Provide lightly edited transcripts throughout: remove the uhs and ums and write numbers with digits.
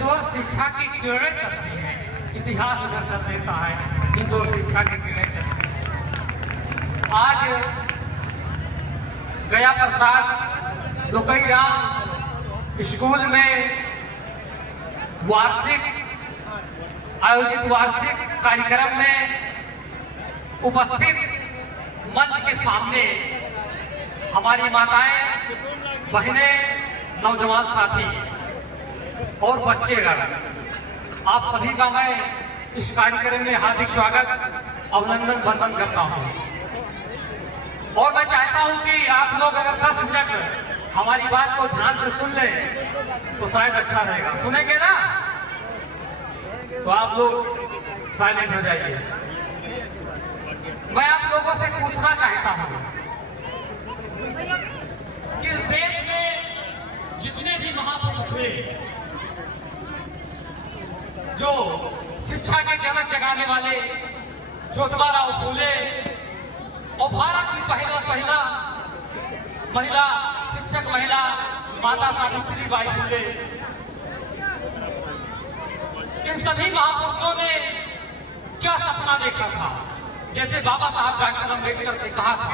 इस ओर शिक्षा की किरणें चलती हैं, इतिहास उधर चल देता है, इस ओर शिक्षा की किरणें चलती हैं। आज गया प्रसाद दोकईराम स्कूल में आयोजित वार्षिक कार्यक्रम में उपस्थित मंच के सामने हमारी माताएं, बहनें, नौजवान साथी और बच्चेगण, आप सभी का मैं इस कार्यक्रम में हार्दिक स्वागत, अभिनंदन, वंदन करता हूं। और मैं चाहता हूं कि आप लोग अगर 10 मिनट हमारी बात को ध्यान से सुन लें तो शायद अच्छा रहेगा। सुनेंगे ना? तो आप लोग साइलेंट हो जाइए। मैं आप लोगों से पूछना चाहता हूं कि इस देश में जितने भी महापुरुष हुए जो शिक्षा के जनक जगाने वाले, ज्योतिबा फूले और भारत की पहला महिला शिक्षक महिला माता सावित्रीबाई फूले, इन सभी महापुरुषों ने क्या सपना देखा था? जैसे बाबा साहब डॉक्टर अम्बेडकर ने कहा था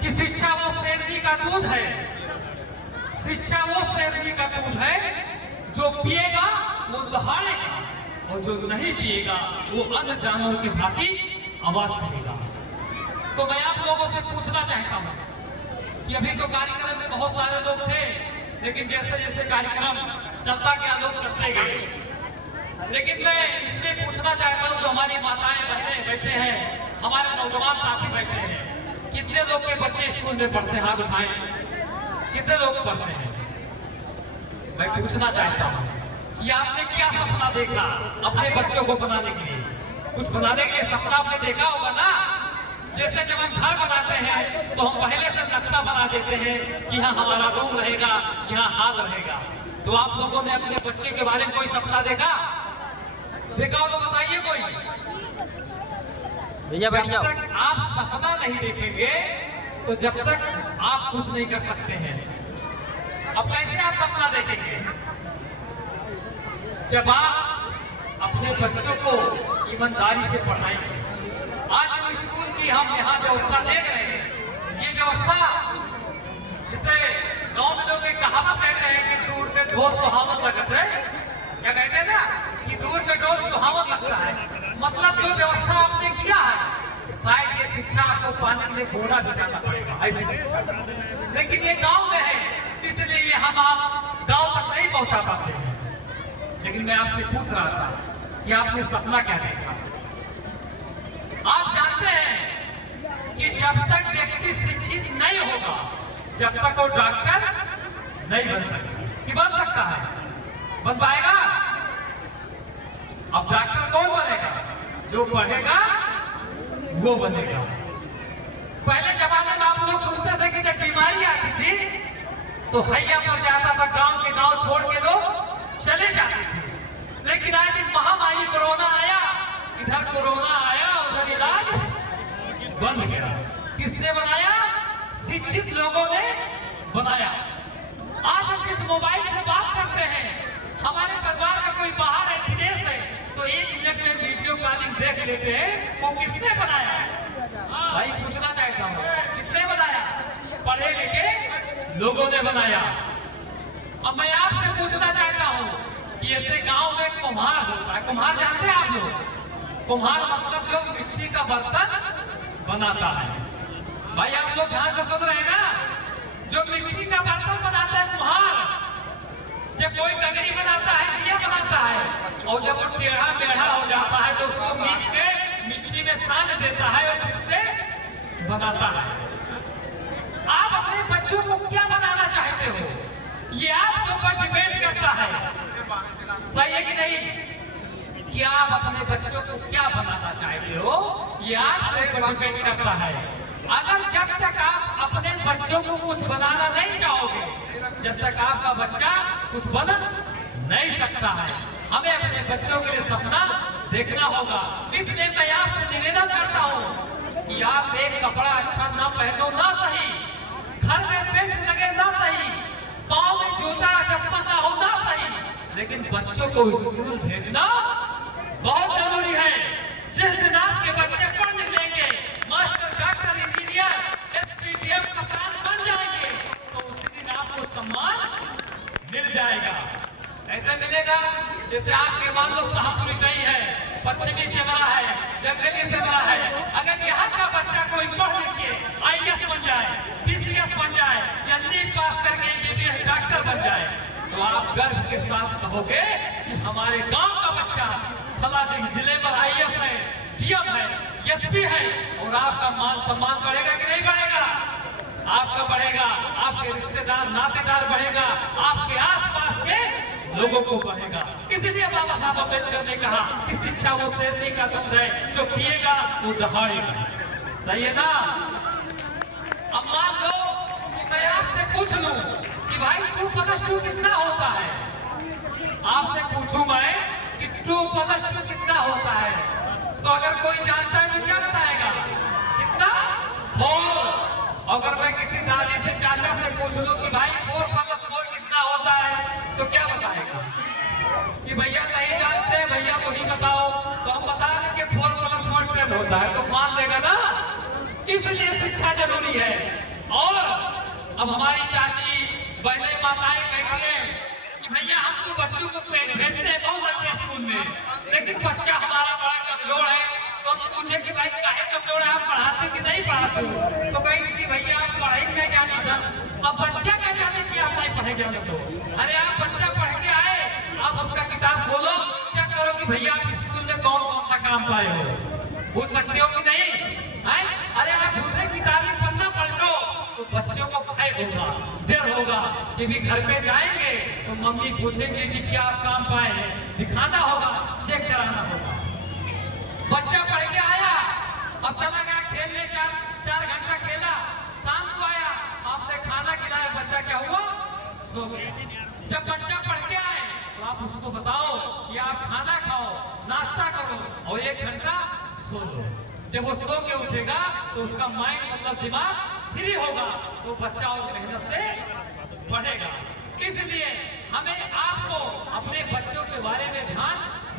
कि शिक्षा वो शेरनी का दूध है, शिक्षा वो शेरनी का दूध है, जो पिएगा वो दहाड़ेगा और जो नहीं पिएगा वो अन्य जानवरों की भांति आवाज करेगा। तो मैं आप लोगों से पूछना चाहता हूं कि अभी तो कार्यक्रम में बहुत सारे लोग थे, लेकिन जैसे जैसे कार्यक्रम चलता गया लोग चलते गए, लेकिन मैं इसलिए पूछना चाहता हूं, जो हमारी माताएं बहनें बैठे हैं, हमारे नौजवान साथी बैठे हैं, कितने लोग के बच्चे स्कूल में पढ़ते हैं? हाथ उठाएं, कितने लोग पढ़ते हैं? मैं पूछना चाहता हूं कि आपने क्या सपना देखा अपने बच्चों को बनाने के लिए? कुछ बनाने के लिए सपना आपने देखा होगा ना? जैसे जब हम घर बनाते हैं तो हम पहले से नक्शा बना देते हैं कि यहाँ हमारा रूम रहेगा, यहाँ हाल रहेगा। तो आप लोगों ने अपने बच्चे के बारे में कोई सपना देखा हो तो बताइए कोई। भैया बैठ जाओ। जब तक आप सपना नहीं देखेंगे तो जब तक आप कुछ नहीं कर सकते हैं। अब कैसे आप सपना देखेंगे? जब आप अपने बच्चों को ईमानदारी से पढ़ाएंगे। आज जो स्कूल की हम यहाँ व्यवस्था देख रहे हैं, ये व्यवस्था जिसे गांव में लोग एक कहावत कहते हैं कि दूर के ढोल सुहावन लगते है, क्या कहते हैं ना कि दूर के ढोल सुहावन लगता है। मतलब जो व्यवस्था आपने किया है, शायद ये शिक्षा आपको पाने के लिए घोड़ा भी जाना पड़ेगा, ऐसी शिक्षा। लेकिन ये गांव में है, इसलिए ये हम आप गांव तक नहीं पहुंचा पाते हैं। लेकिन मैं आपसे पूछ रहा था कि आपने सपना क्या देखा? आप जानते हैं कि जब तक व्यक्ति शिक्षित नहीं होगा, जब तक वो डॉक्टर नहीं बन सकता। कि बन सकता है? बन पाएगा? अब डॉक्टर कौन बनेगा? जो पढ़ेगा वो बनेगा। पहले जमाने में आप लोग सोचते थे कि जब बीमारी आती थी तो हैया पर जाता था, गांव के गांव छोड़ के लोग चले जाते थे। लेकिन आज एक महामारी कोरोना आया, इधर कोरोना आया, उधर इलाज बंद गया। किसने बनाया? शिक्षित लोगों ने बनाया। आज हम किस मोबाइल से बात करते हैं, हमारे परिवार का कोई बाहर है, विदेश है, तो 1 मिनट में वीडियो कॉलिंग देख लेते हैं। वो किसने बनाया? भाई पूछना चाहता हूँ, किसने बनाया? पढ़े लिखे लोगों ने बनाया। अब मैं आपसे पूछना चाहता हूँ कि ऐसे गांव में कुम्हार होता है, कुम्हार जानते हैं आप लोग? कुम्हार मतलब जो मिट्टी का बर्तन बनाता है। भाई आप लोग ध्यान से सुन रहे हैं ना? जो मिट्टी का बर्तन बनाता है कुम्हार, जब कोई गगरी बनाता है, दिया बनाता है, और जब वो टेढ़ा मेढ़ा हो जाता है तो उसको मीच के मिट्टी में सान देता है और फिर से बनाता है। आप अपने बच्चों को क्या बनाना चाहते हो, ये आपके ऊपर डिपेंड करता है। सही है कि नहीं? कि आप अपने बच्चों को क्या बनाना चाहते हो, ये आपके ऊपर डिपेंड करता है। अगर जब तक आप अपने बच्चों को कुछ बनाना नहीं चाहोगे, जब तक आपका बच्चा कुछ बन नहीं सकता है। हमें अपने बच्चों के लिए सपना देखना होगा। इसलिए मैं आपसे निवेदन करता हूँ कि आप एक कपड़ा अच्छा ना पहनो ना सही, घर में पेंट लगे ना सही, पाँव में जूता चप्पल ना हो ना सही, लेकिन बच्चों को स्कूल भेजना बहुत जरूरी है। जिस दिन आपके बच्चे पढ़ लेंगे, मास्टर, डॉक्टर, इंजीनियर, एसपीडीएम कप्तान बन जाएंगे, तो उसी दिन आपको सम्मान मिल जाएगा। ऐसे मिलेगा जैसे आपके मान लो शाहपुरी नहीं है, पश्चिमी से बड़ा है, जंगली से बड़ा है, अगर यहाँ का बच्चा कोई पढ़ लिख के आईएएस बन जाए, पीसीएस बन जाए या नीट पास करके एमबीबीएस डॉक्टर बन जाए, तो आप गर्व के साथ कहोगे कि हमारे गांव का बच्चा फला जिले में आईएएस है, डीएम है, एसपी है, और आपका मान सम्मान बढ़ेगा कि नहीं बढ़ेगा? आपका बढ़ेगा, आपके रिश्तेदार नातेदार बढ़ेगा, आपके आसपास के लोगों को बढ़ेगा। इसीलिए बाबा साहब अम्बेडकर ने कहा कि शिक्षा वो शेरनी का दूध है, जो पिएगा वो दहाड़ेगा। सही है ना? अब मान लो कि मैं आपसे पूछ लूं कि भाई 2+2 कितना होता है? आपसे पूछूं मैं कि 2+2 कितना होता है, तो अगर कोई जानता है तो क्या बताएगा? कितना? 4। अगर मैं किसी दादी से, चाचा से पूछ लूं कि भाई 4+4 कितना होता है, तो क्या बताएगा? कि भैया नहीं जानते, भैया वही बताओ। तो हम बता दें कि 4+4 10 होता है, तो मान लेगा ना? इसलिए शिक्षा जरूरी है। और अब हमारी चाची, बहनें, माताएं कहती हैं कि भैया हम तो बच्चों को भेजते हैं बहुत अच्छे स्कूल में, लेकिन बच्चा हमारा बड़ा कमजोर है। तो हम पूछे कि भाई काहे कमजोर है, आप पढ़ाते कि नहीं पढ़ाते? तो कहेंगे कि भैया आप पढ़ाई नहीं जाने था। अब बच्चा क्या जाने कि आप नहीं पढ़े जाने? तो अरे आप बच्चा पढ़ के आए, आप उसका किताब खोलो, चेक करो कि भैया आप स्कूल में कौन कौन सा काम पाए हो, पूछ सकते हो कि नहीं है? अरे आप दूसरे किताबें पढ़ना पढ़ लो, तो बच्चों को भय होगा, डर होगा कि भी घर पे जाएंगे तो मम्मी पूछेंगे कि क्या आप काम पाए हैं, दिखाना होगा, चेक कराना होगा। बच्चा पढ़ के आया, अब चला गया खेलने, 4 घंटा खेला, शाम को आया, आपने खाना खिलाया, बच्चा क्या हुआ? सो गया। जब बच्चा पढ़ के आए तो आप उसको बताओ कि आप खाना खाओ, नाश्ता करो और 1 घंटा सो लो। जब वो सो के उठेगा तो उसका माइंड मतलब दिमाग फ्री होगा, तो बच्चा और मेहनत से पढ़ेगा। इसलिए हमें आपको अपने बच्चों के बारे में ध्यान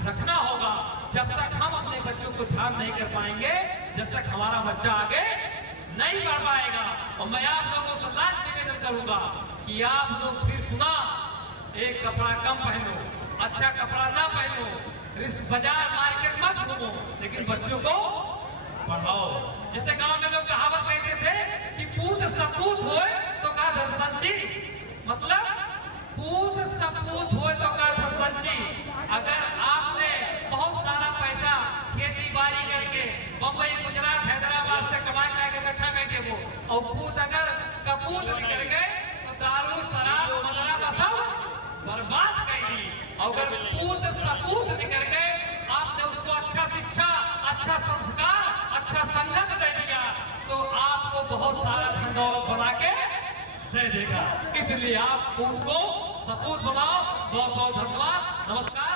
रखना होगा। जब तक हम अपने बच्चों को ध्यान नहीं कर पाएंगे, जब तक हमारा बच्चा आगे नहीं बढ़ पाएगा। और मैं आप लोगों से लास्ट निवेदन करूंगा कि आप लोग फिर पुनः एक कपड़ा कम पहनो, अच्छा कपड़ा ना पहनो, बाजार मार्केट मत घूमो, लेकिन बच्चों को पढ़ाओ। जैसे गांव में लोग कहावत कहते थे कि पूत सपूत होए तो का धन संची, मतलब पूत सपूत होए तो का धन संची। अगर आपने बहुत सारा पैसा खेती बाड़ी करके बम्बई, गुजरात, हैदराबाद से कमा के इकट्ठा करके वो, और पूत अगर कपूत निकल गए तो दारू, शराब, मदरा सब बर्बाद कर दी। अगर पूत सपूत निकल गए, आपने उसको अच्छा शिक्षा, अच्छा संस्कार, अच्छा संगत दे दिया, तो आपको बहुत सारा धन दौलत बना के दे देगा। इसलिए आप पूत को सपूत बनाओ। बहुत बहुत धन्यवाद, नमस्कार।